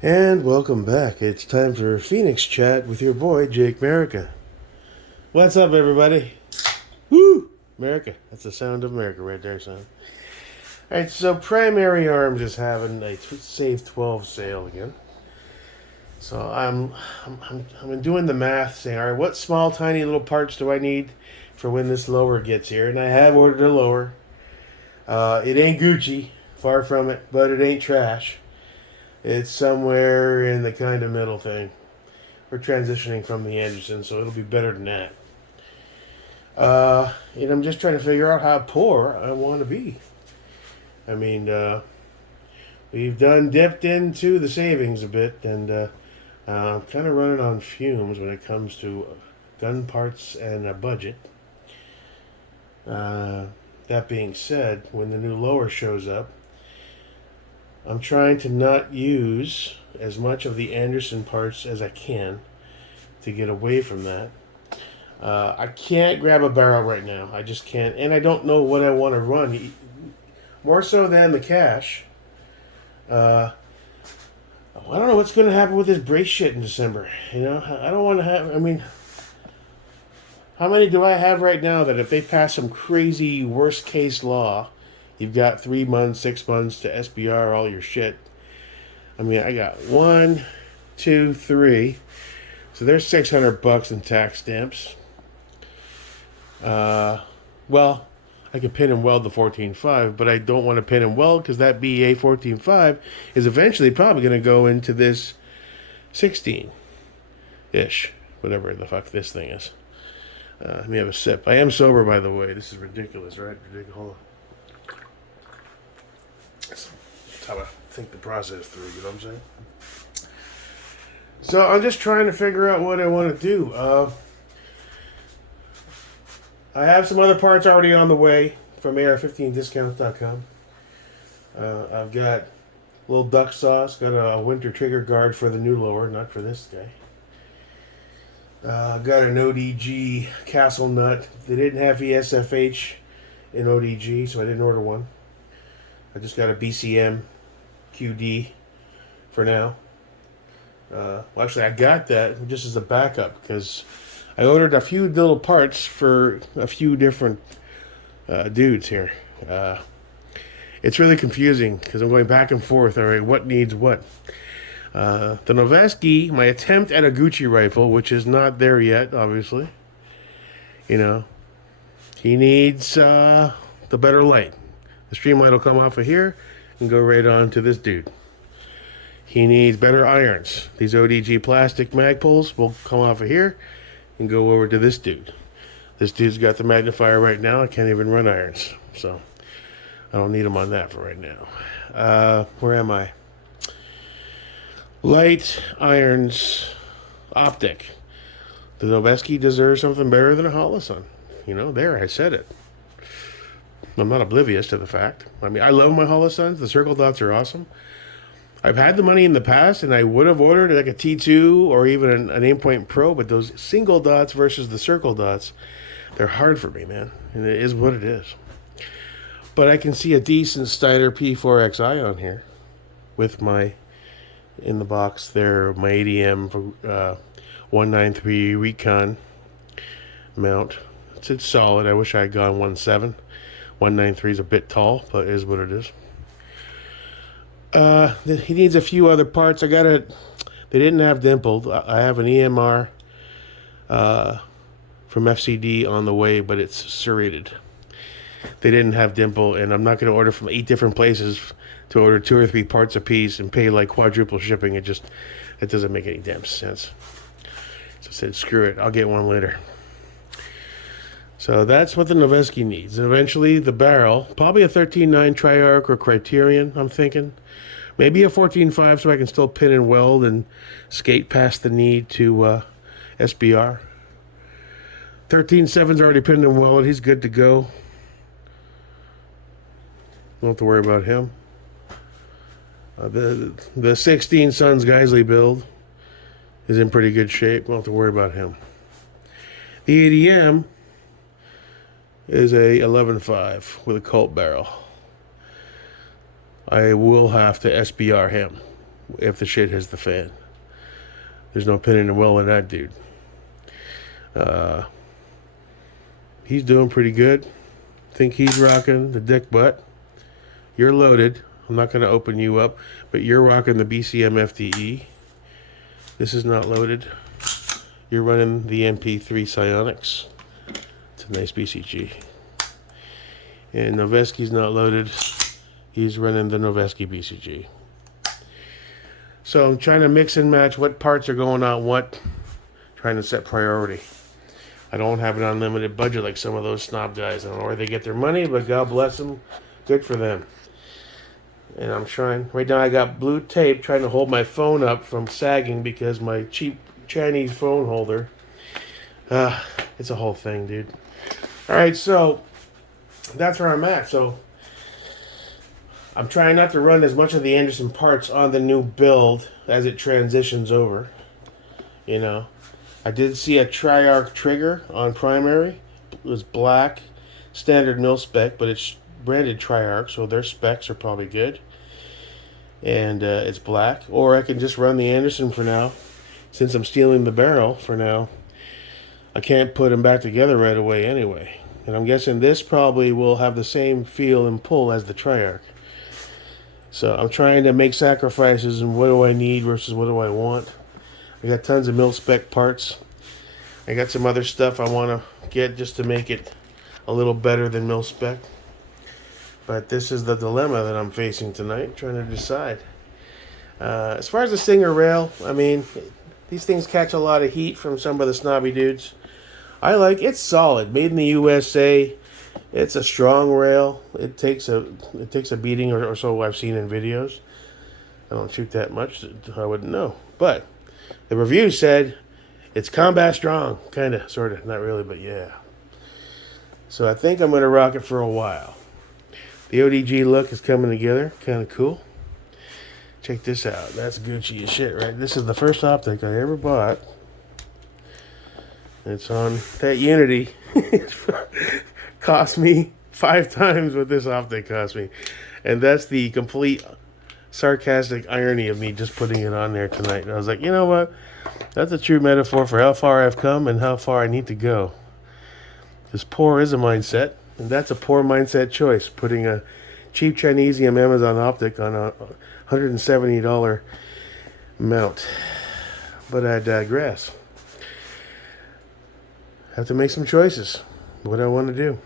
And welcome back. It's time for Phoenix Chat with your boy, Jake Merica. What's up, everybody? Woo! Merica. That's the sound of America right there, son. Alright, so Primary Arms is having a Save 12 sale again. So I'm doing the math, saying, alright, what small, tiny little parts do I need for when this lower gets here? And I have ordered a lower. It ain't Gucci, far from it, but it ain't trash. It's somewhere in the kind of middle thing. We're transitioning from the Anderson, so it'll be better than that. And I'm just trying to figure out how poor I want to be. I mean, we've dipped into the savings a bit, and I'm kind of running on fumes when it comes to gun parts and a budget. That being said, when the new lower shows up, I'm trying to not use as much of the Anderson parts as I can to get away from that. I can't grab a barrel right now. I just can't, and I don't know what I want to run. More so than the cash. I don't know what's going to happen with this brace shit in December. You know, I don't want to have. I mean, how many do I have right now that if they pass some crazy worst case law, you've got 3 months, 6 months to SBR all your shit? I mean, I got 1, 2, 3. So there's $600 in tax stamps. Well, I can pin and weld the 14.5, but I don't want to pin and weld because that BA 14.5 is eventually probably going to go into this 16-ish, whatever the fuck this thing is. Let me have a sip. I am sober, by the way. This is ridiculous, right? Ridiculous. Hold on. That's how I think the process through, you know what I'm saying? So I'm just trying to figure out what I want to do. I have some other parts already on the way from AR15discounts.com. I've got a little duck sauce, got a winter trigger guard for the new lower, not for this guy. Got an ODG castle nut. They didn't have ESFH in ODG, so I didn't order one. I just got a BCM QD for now. Well, actually, I got that just as a backup because I ordered a few little parts for a few different dudes here. It's really confusing because I'm going back and forth. All right, what needs what? The Noveski, my attempt at a Gucci rifle, which is not there yet, obviously. You know, he needs the better light. The stream light will come off of here and go right on to this dude. He needs better irons. These ODG plastic mag pulls will come off of here and go over to this dude. This dude's got the magnifier right now. I can't even run irons, so I don't need him on that for right now. Where am I? Light, irons, optic. The Noveski deserves something better than a Holosun. You know, there, I said it. I'm not oblivious to the fact. I mean, I love my Holosuns. The circle dots are awesome. I've had the money in the past, and I would have ordered like a T2 or even an Aimpoint Pro, but those single dots versus the circle dots, they're hard for me, man. And it is what it is. But I can see a decent Steiner P4XI on here with my, in the box there, my ADM 193 Recon mount. It's solid. I wish I had gone 1.7. 193 is a bit tall, but it is what it is. He needs a few other parts. They didn't have dimpled. I have an EMR from FCD on the way, but it's serrated. They didn't have dimple, and I'm not going to order from 8 different places to order 2 or 3 parts a piece and pay like quadruple shipping. It doesn't make any damn sense. So I said, screw it. I'll get one later. So that's what the Noveski needs. And eventually the barrel, probably a 13.9 Triarch or Criterion, I'm thinking. Maybe a 14.5 so I can still pin and weld and skate past the need to SBR. 13.7's already pinned and welded. He's good to go. Don't have to worry about him. The 16 Sons Geisley build is in pretty good shape. Don't have to worry about him. The ADM is a 11.5 with a Colt barrel. I will have to SBR him. if the shit hits the fan. There's no pin in the well with that dude. Uh, he's doing pretty good. Think he's rocking the dick butt. You're loaded. I'm not going to open you up, but you're rocking the BCM FTE. This is not loaded. You're running the MP3 Psionics. It's a nice BCG. And Noveski's not loaded. He's running the Noveski BCG. So I'm trying to mix and match what parts are going on what, trying to set priority. I don't have an unlimited budget like some of those snob guys. I don't know where they get their money, but God bless them. Good for them. And I'm trying. Right now I got blue tape trying to hold my phone up from sagging because my cheap Chinese phone holder. It's a whole thing, dude. Alright, so that's where I'm at. So I'm trying not to run as much of the Anderson parts on the new build as it transitions over. You know. I did see a Triarch trigger on primary. It was black, standard mil spec, but it's branded Triarch, so their specs are probably good. And it's black. Or I can just run the Anderson for now. Since I'm stealing the barrel for now, I can't put them back together right away anyway. And I'm guessing this probably will have the same feel and pull as the Triarch. So I'm trying to make sacrifices and what do I need versus what do I want. I got tons of mil-spec parts. I got some other stuff I want to get just to make it a little better than mil-spec. But this is the dilemma that I'm facing tonight, trying to decide. As far as the Singer rail, I mean, these things catch a lot of heat from some of the snobby dudes. I like it's solid, made in the USA. It's a strong rail. It takes a beating or so I've seen in videos. I don't shoot that much, I wouldn't know. But the review said it's combat strong, kind of, sort of, not really, but yeah. So I think I'm going to rock it for a while. The ODG look is coming together, kind of cool. Check this out. That's Gucci as shit, right? This is the first optic I ever bought. It's on that Unity. It cost me 5 times what this optic cost me. And that's the complete sarcastic irony of me just putting it on there tonight. And I was like, you know what? That's a true metaphor for how far I've come and how far I need to go. Because poor is a mindset, and that's a poor mindset choice, putting a cheap Chinesium Amazon optic on a $170 mount. But I digress. Have to make some choices. What I want to do.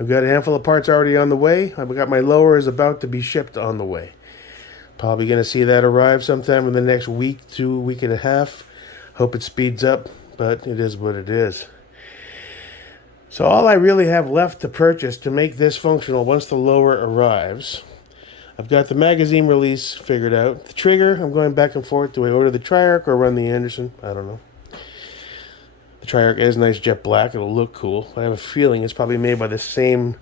I've got a handful of parts already on the way. I've got my lower is about to be shipped on the way. Probably going to see that arrive sometime in the next week to week and a half. Hope it speeds up, but it is what it is. So all I really have left to purchase to make this functional once the lower arrives, I've got the magazine release figured out. The trigger, I'm going back and forth. Do I order the Triarch or run the Anderson? I don't know. The Triarch is nice jet black. It'll look cool. I have a feeling it's probably made by the same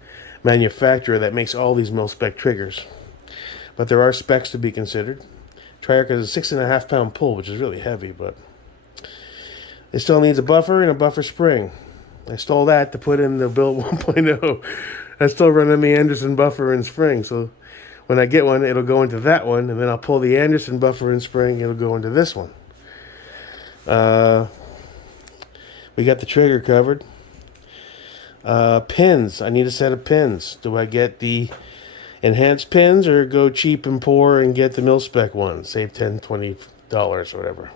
manufacturer that makes all these mil-spec triggers. But there are specs to be considered. Triarch has a 6.5 pound pull, which is really heavy, but it still needs a buffer and a buffer spring. I stole that to put in the build 1.0. I still running the Anderson buffer and spring, so when I get one, it'll go into that one, and then I'll pull the Anderson buffer and spring, it'll go into this one. We got the trigger covered. Pins. I need a set of pins. Do I get the enhanced pins or go cheap and poor and get the mil-spec ones? Save $10, $20 or whatever.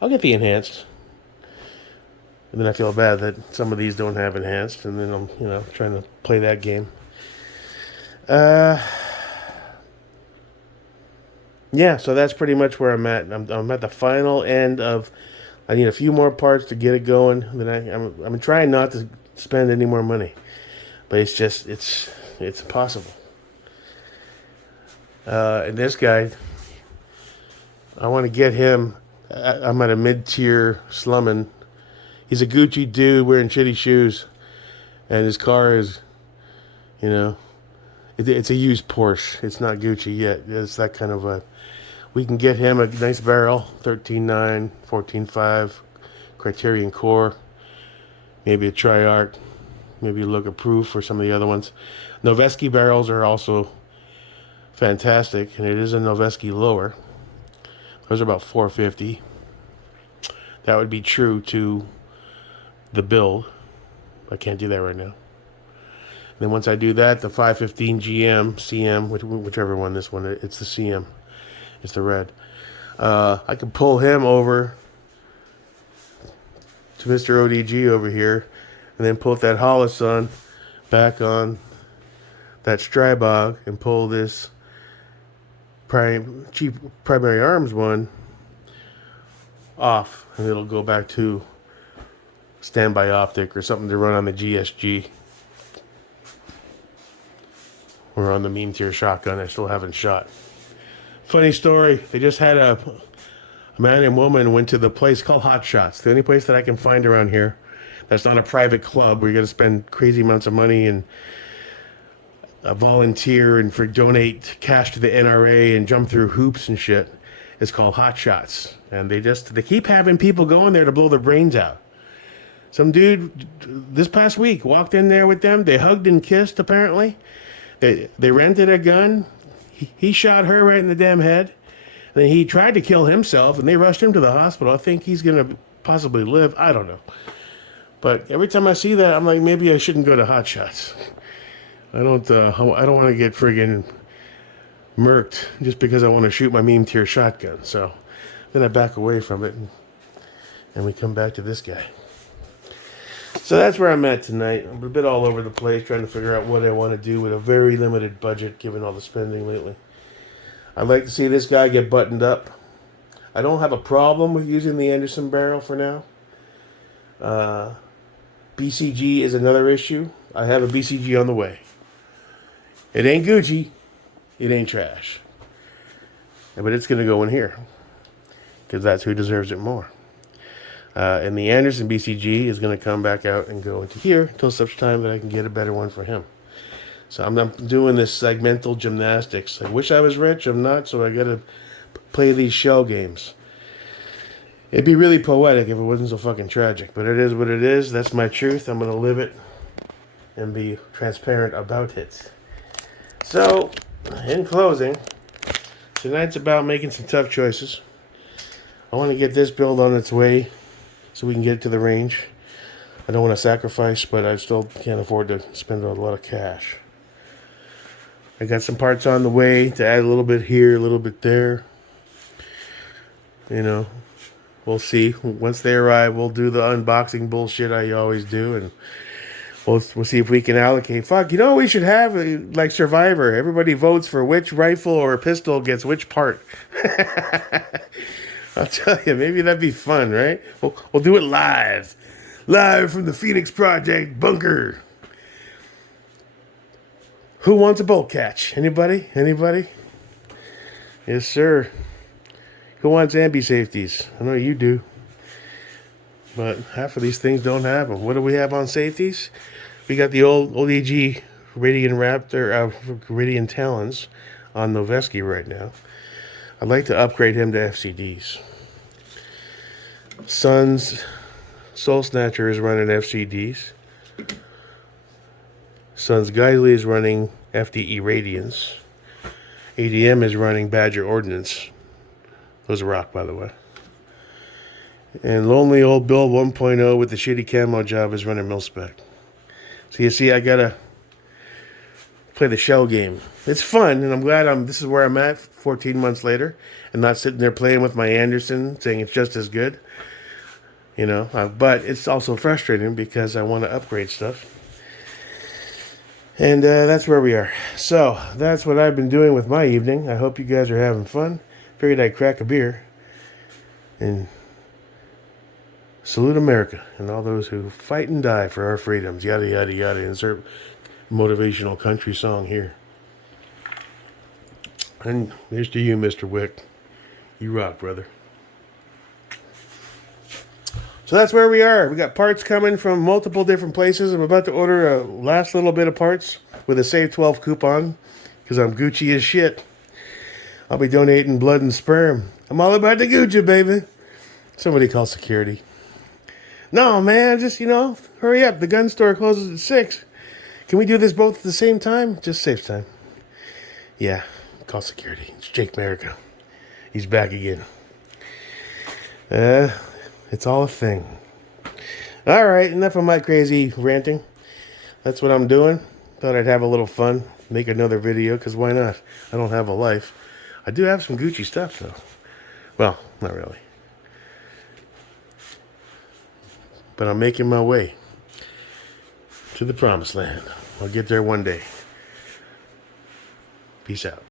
I'll get the enhanced. And then I feel bad that some of these don't have enhanced. And then I'm, trying to play that game. Yeah, so that's pretty much where I'm at. I'm at the final end of... I need a few more parts to get it going. Then I'm trying not to spend any more money. But it's just, it's impossible. And this guy, I want to get him. I'm at a mid-tier slumming. He's a Gucci dude wearing shitty shoes. And his car is, it's a used Porsche. It's not Gucci yet. It's that kind of a... We can get him a nice barrel, 13.9, 14.5, Criterion Core, maybe a Triarch, maybe a Look Approved for some of the other ones. Noveski barrels are also fantastic, and it is a Noveski lower. Those are about $450. That would be true to the build. I can't do that right now. And then once I do that, the 515 GM, CM, whichever one this one, it's the CM. It's the red. I can pull him over to Mr. ODG over here, and then put that Holosun back on that Strybog and pull this cheap primary arms one off, and it'll go back to standby optic or something to run on the GSG or on the mean tier shotgun I still haven't shot. Funny story, they just had a man and woman went to the place called Hot Shots, the only place that I can find around here that's not a private club where you got to spend crazy amounts of money and volunteer and donate cash to the NRA and jump through hoops and shit. It's called Hot Shots, and they keep having people going there to blow their brains out. Some dude this past week walked in there with them. They hugged and kissed. Apparently, they rented a gun. He shot her right in the damn head. And he tried to kill himself, and they rushed him to the hospital. I think he's gonna possibly live. I don't know. But every time I see that, I'm like, maybe I shouldn't go to Hot Shots. I don't want to get friggin' murked just because I want to shoot my meme tier shotgun. So then I back away from it, and we come back to this guy. So that's where I'm at tonight. I'm a bit all over the place trying to figure out what I want to do with a very limited budget given all the spending lately. I'd like to see this guy get buttoned up. I don't have a problem with using the Anderson barrel for now. BCG is another issue. I have a BCG on the way. It ain't Gucci. It ain't trash. But it's going to go in here, because that's who deserves it more. And the Anderson BCG is going to come back out and go into here until such time that I can get a better one for him. So I'm doing this segmental gymnastics. I wish I was rich. I'm not, so I got to play these shell games. It'd be really poetic if it wasn't so fucking tragic. But it is what it is. That's my truth. I'm going to live it and be transparent about it. So, in closing, tonight's about making some tough choices. I want to get this build on its way so we can get it to the range. I don't want to sacrifice, but I still can't afford to spend a lot of cash. I got some parts on the way to add a little bit here, a little bit there. You know, we'll see. Once they arrive, we'll do the unboxing bullshit I always do, and we'll see if we can allocate. Fuck, you know what we should have? Like Survivor. Everybody votes for which rifle or pistol gets which part. I'll tell you, maybe that'd be fun, right? We'll do it live. Live from the Phoenix Project bunker. Who wants a bolt catch? Anybody? Anybody? Yes, sir. Who wants ambi safeties? I know you do. But half of these things don't have them. What do we have on safeties? We got the old ODG Radiant Raptor, Radiant Talons on Noveski right now. I'd like to upgrade him to FCDs. Sun's Soul Snatcher is running FCDs. Sun's Geisley is running FDE Radiance. ADM is running Badger Ordnance. Those rock, by the way. And Lonely Old Bill 1.0 with the shitty camo job is running Milspec. So you see, I gotta play the shell game. It's fun, and I'm glad this is where I'm at 14 months later, and not sitting there playing with my Anderson, saying it's just as good. You know, but it's also frustrating because I want to upgrade stuff. And that's where we are. So, that's what I've been doing with my evening. I hope you guys are having fun. Figured I'd crack a beer. And salute America and all those who fight and die for our freedoms. Yada, yada, yada. Insert motivational country song here. And here's to you, Mr. Wick. You rock, brother. So that's where we are. We got parts coming from multiple different places. I'm about to order a last little bit of parts with a Save 12 coupon because I'm Gucci as shit. I'll be donating blood and sperm. I'm all about the Gucci, baby. Somebody call security. No, man, just, hurry up. The gun store closes at 6. Can we do this both at the same time? Just saves time. Yeah. Call security. It's Jake Merica. He's back again. It's all a thing. All right, enough of my crazy ranting. That's what I'm doing. Thought I'd have a little fun, make another video, because why not? I don't have a life. I do have some Gucci stuff, though. Well, not really. But I'm making my way to the promised land. I'll get there one day. Peace out.